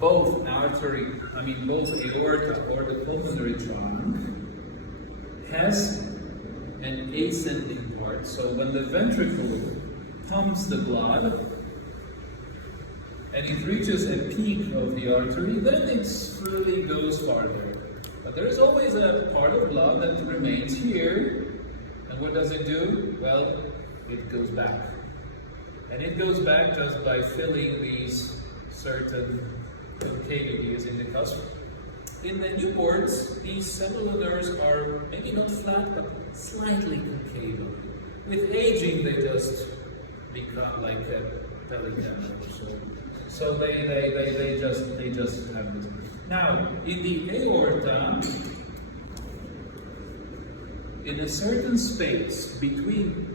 both both aorta or the pulmonary trunk has an ascending part. So when the ventricle pumps the blood and it reaches a peak of the artery, then it slowly goes farther. But there is always a part of blood that remains here. And what does it do? Well, it goes back. And it goes back just by filling these certain concavities in the cusp. In the newborns, these cellulars are maybe not flat, but slightly concave. With aging, they just become like a pelican or so. So they just have this. Now, in the aorta, in a certain space between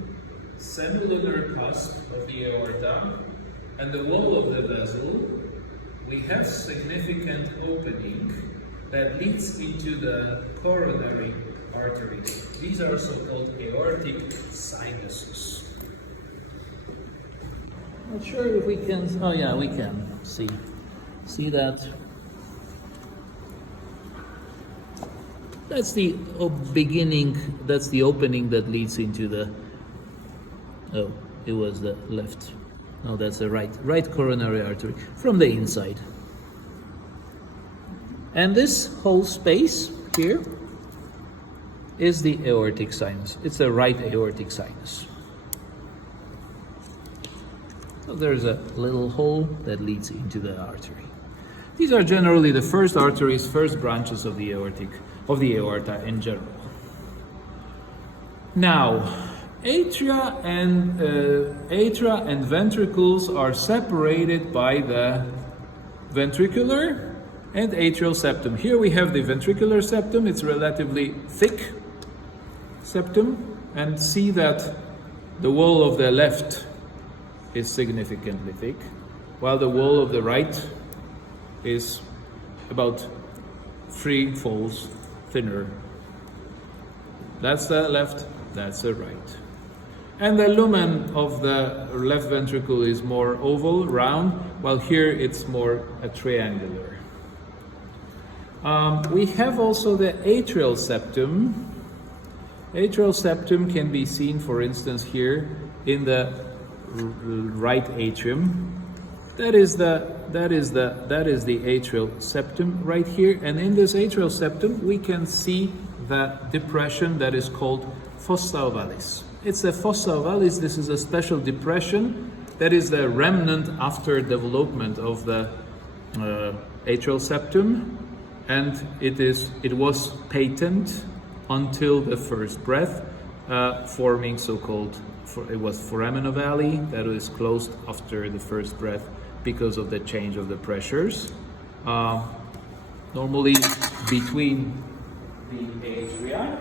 semilunar cusp of the aorta and the wall of the vessel, we have significant opening that leads into the coronary arteries. These are so-called aortic sinuses. Not sure if we can. Oh yeah, we can see that. That's the beginning. That's the opening that leads into the. Oh, it was the left. No, that's the right coronary artery from the inside. And this whole space here is the aortic sinus. It's the right aortic sinus. So there's a little hole that leads into the artery. These are generally the first arteries, first branches of the aorta in general. Now, atria and ventricles are separated by the ventricular and atrial septum. Here we have the ventricular septum. It's relatively thick septum, and see that the wall of the left is significantly thick, while the wall of the right is about 3 folds thinner. That's the left, that's the right. And the lumen of the left ventricle is more oval, round, while here it's more a triangular. We have also the atrial septum. Atrial septum can be seen, for instance, here in the right atrium. That is the atrial septum right here, and in this atrial septum we can see the depression that is called fossa ovalis. It's a fossa ovalis. This is a special depression that is the remnant after development of the atrial septum, and it was patent until the first breath, forming so-called. It was foramen ovale that is closed after the first breath because of the change of the pressures. Normally between the atria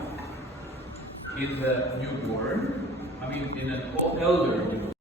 in the newborn, in an elder